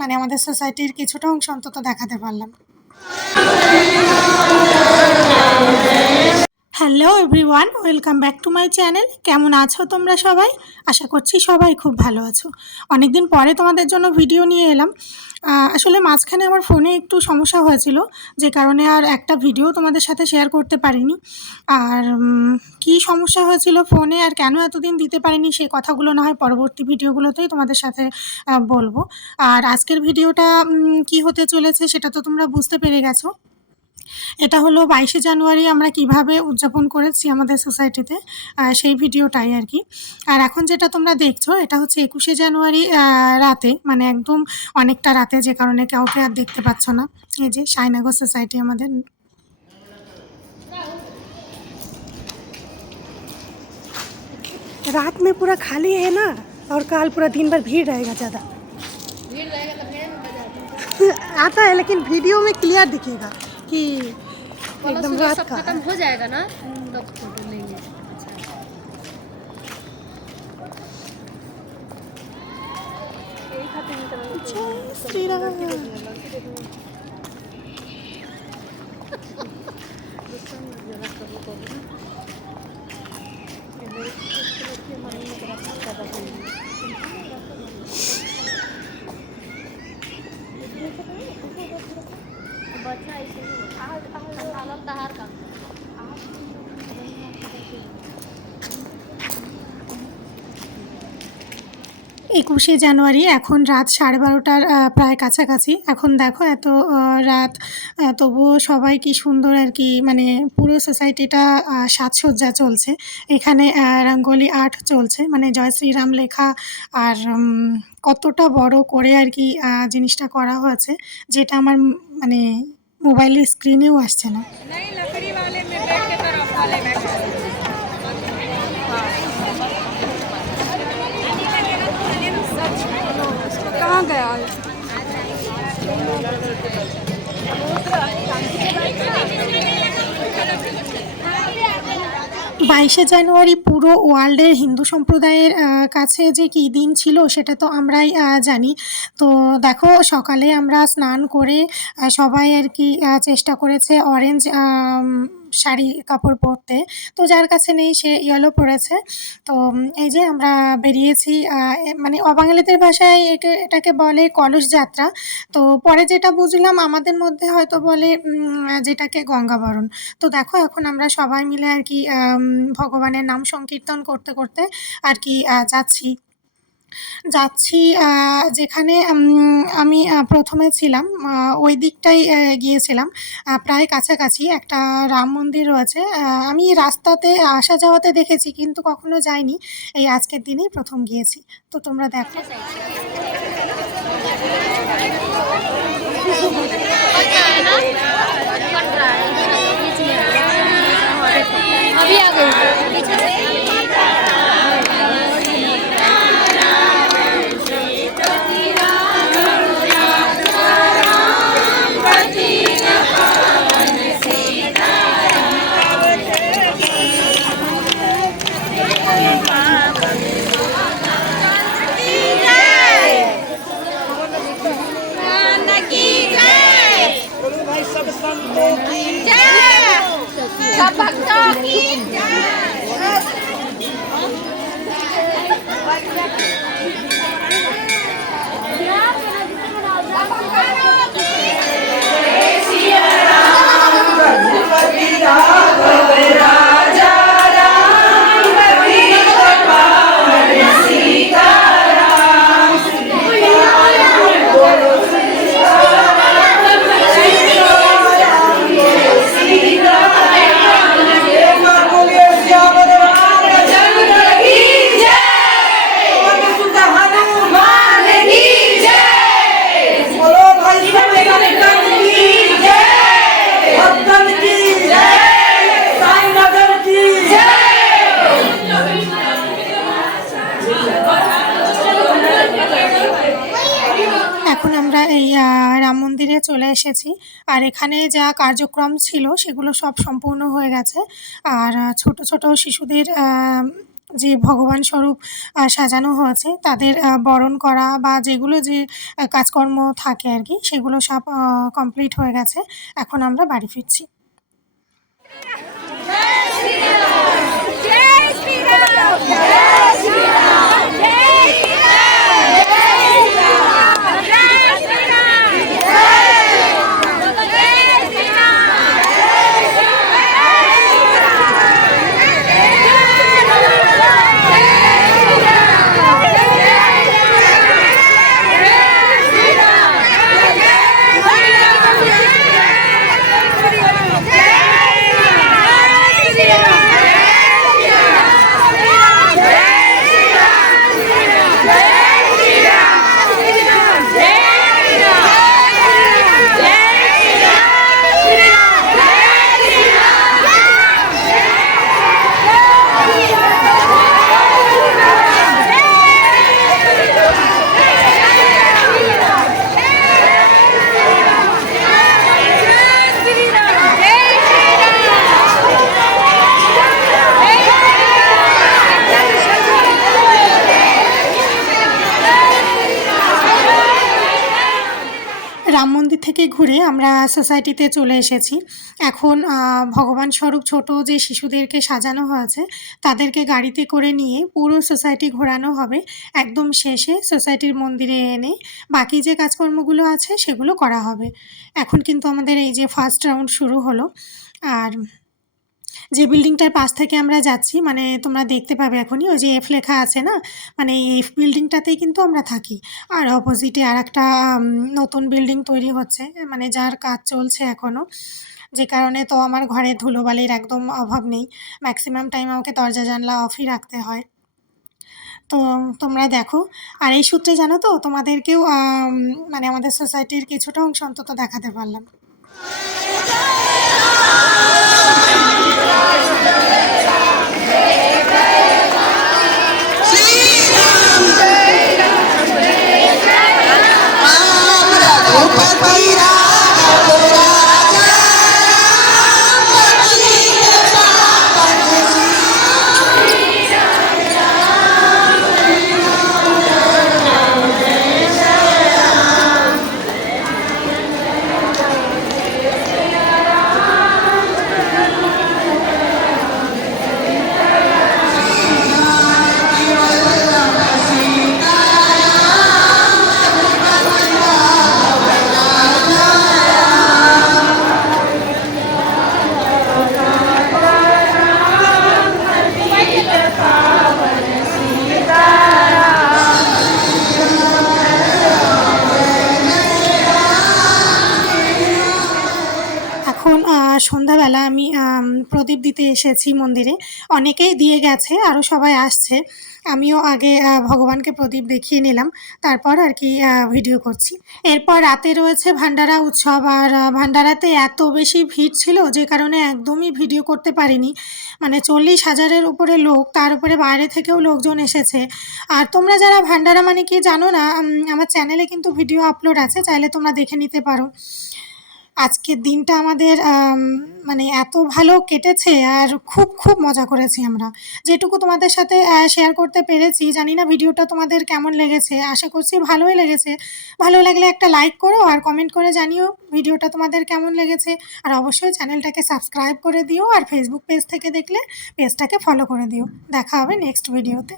মানে আমাদের সোসাইটির কিছুটা অংশ অন্তত দেখাতে পারলাম। Hello everyone, welcome back to my channel. কেমন আছো তোমরা সবাই? আশা করছি সবাই খুব ভালো আছো। অনেকদিন পরে তোমাদের জন্য ভিডিও নিয়ে এলাম। আসলে মাঝখানে আমার ফোনে একটু সমস্যা হয়েছিল, যে কারণে আর একটা ভিডিও তোমাদের সাথে শেয়ার করতে পারিনি। আর কী সমস্যা হয়েছিল ফোনে আর কেন এতদিন দিতে পারিনি সেই কথাগুলো না হয় পরবর্তী ভিডিওগুলোতেই তোমাদের সাথে বলবো। আর আজকের ভিডিওটা কি হতে চলেছে সেটা তো তোমরা বুঝতে পেরে গেছো। এটা হলো 22শে জানুয়ারি আমরা কিভাবে উদযাপন করেছি আমাদের সোসাইটিতে, সেই ভিডিওটাই আর কি। আর এখন যেটা তোমরা দেখছো এটা হচ্ছে 21শে জানুয়ারি রাতে, মানে একদম অনেকটা রাতে, যে কারণে কাউকে আর দেখতে পাচ্ছ না। এই যে সাইনাগর সোসাইটি আমাদের। रात में पूरा खाली है ना, और कल पूरा दिन भर भीड़ रहेगा ज़्यादा। भीड़ रहेगा तो फिर आता है, लेकिन वीडियो में क्लियर दिखेगा कि एकदम रात का खत्म हो जाएगा ना, तब फोटो लेंगे। जय श्री राम। बच्चा ऐसे ही आज आलम दहार का 21শে জানুয়ারি এখন রাত 12:30টার প্রায় কাছাকাছি। এখন দেখো এত রাত, তবুও সবাই কি সুন্দর আর কি, মানে পুরো সোসাইটিটা সাজসজ্জা চলছে। এখানে রঙ্গোলি আর্ট চলছে, মানে জয় শ্রীরাম লেখা। আর কতটা বড় করে আর কি জিনিসটা করা হয়েছে, যেটা আমার মানে মোবাইলের স্ক্রিনেও আসছে না। कहाँ गया? 22শে জানুয়ারি পুরো ওয়ার্ল্ডের হিন্দু সম্প্রদায়ের কাছে যে কী দিন ছিল সেটা তো আমরাই জানি। তো দেখো সকালে আমরা স্নান করে সবাই আর কি চেষ্টা করেছে অরেঞ্জ শাড়ি কাপড় পরতে। তো যার কাছে নেই সে ইয়েলো পরেছে। তো এই যে আমরা বেরিয়েছি, মানে অবাঙালিদের ভাষায় এটাকে বলে কলস যাত্রা। তো পরে যেটা বুঝলাম আমাদের মধ্যে হয়তো বলে যেটাকে গঙ্গাবরণ। তো দেখো এখন আমরা সবাই মিলে আর কি ভগবানের নাম সংকীর্তন করতে করতে আর কি যাচ্ছি যেখানে আমি প্রথমে ছিলাম ওই দিকটাই গিয়েছিলাম। প্রায় কাছাকাছি একটা রাম মন্দির রয়েছে। আমি রাস্তাতে আসা যাওয়াতে দেখেছি, কিন্তু কখনো যাইনি। এই আজকের দিনেই প্রথম গিয়েছি। তো তোমরা দেখো। अभी आ गई पीछे से। এখন আমরা এই রাম মন্দিরে চলে এসেছি। আর এখানে যা কার্যক্রম ছিল সেগুলো সব সম্পূর্ণ হয়ে গেছে। আর ছোট ছোট শিশুদের যে ভগবান স্বরূপ সাজানো হয়েছে তাদের বরণ করা বা যেগুলো যে কাজকর্ম থাকে আর কি, সেগুলো সব কমপ্লিট হয়ে গেছে। এখন আমরা বাড়ি ফিরছি। রাম মন্দির থেকে ঘুরে আমরা সোসাইটিতে চলে এসেছি। এখন ভগবান স্বরূপ ছোট যে শিশুদেরকে সাজানো হয়েছে তাদেরকে গাড়িতে করে নিয়ে পুরো সোসাইটি ঘোরানো হবে। একদম শেষে সোসাইটির মন্দিরে এনে বাকি যে কাজকর্মগুলো আছে সেগুলো করা হবে। এখন কিন্তু আমাদের এই যে ফার্স্ট রাউন্ড শুরু হলো। আর যে বিল্ডিংটার পাশ থেকে আমরা যাচ্ছি, মানে তোমরা দেখতে পাবে এখনই ওই যে এফ লেখা আছে না, মানে এই এফ বিল্ডিংটাতেই কিন্তু আমরা থাকি। আর অপোজিটে আর একটা নতুন বিল্ডিং তৈরি হচ্ছে, মানে যার কাজ চলছে এখনও, যে কারণে তো আমার ঘরে ধুলোবালির একদম অভাব নেই। ম্যাক্সিমাম টাইম আমাকে দরজা জানলা অফই রাখতে হয়। তো তোমরা দেখো। আর এই সূত্রে জানো তো তোমাদেরকেও মানে আমাদের সোসাইটির কিছুটা অংশ অন্তত দেখাতে পারলাম। এখন সন্ধ্যাবেলা আমি প্রদীপ দিতে এসেছি মন্দিরে। অনেকেই দিয়ে গেছে, আরও সবাই আসছে। আমিও আগে ভগবানকে প্রদীপ দেখিয়ে নিলাম, তারপর আর কি ভিডিও করছি। এরপর রাতে রয়েছে ভান্ডারা উৎসব। আর ভান্ডারাতে এত বেশি ভিড় ছিল যে কারণে একদমই ভিডিও করতে পারিনি। মানে 40,000-এর উপরে লোক, তার উপরে বাইরে থেকেও লোকজন এসেছে। আর তোমরা যারা ভান্ডারা মানে কি জানো না, আমার চ্যানেলে কিন্তু ভিডিও আপলোড আছে, চাইলে তোমরা দেখে নিতে পারো। আজকের দিনটা আমাদের মানে এত ভালো কেটেছে আর খুব খুব মজা করেছি আমরা। যেটুকু তোমাদের সাথে শেয়ার করতে পেরেছি, জানি না ভিডিওটা তোমাদের কেমন লেগেছে। আশা করছি ভালোই লেগেছে। ভালো লাগলে একটা লাইক করো আর কমেন্ট করে জানিও ভিডিওটা তোমাদের কেমন লেগেছে। আর অবশ্যই চ্যানেলটাকে সাবস্ক্রাইব করে দিও, আর ফেসবুক পেজ থেকে দেখলে পেজটাকে ফলো করে দিও। দেখা হবে নেক্সট ভিডিওতে।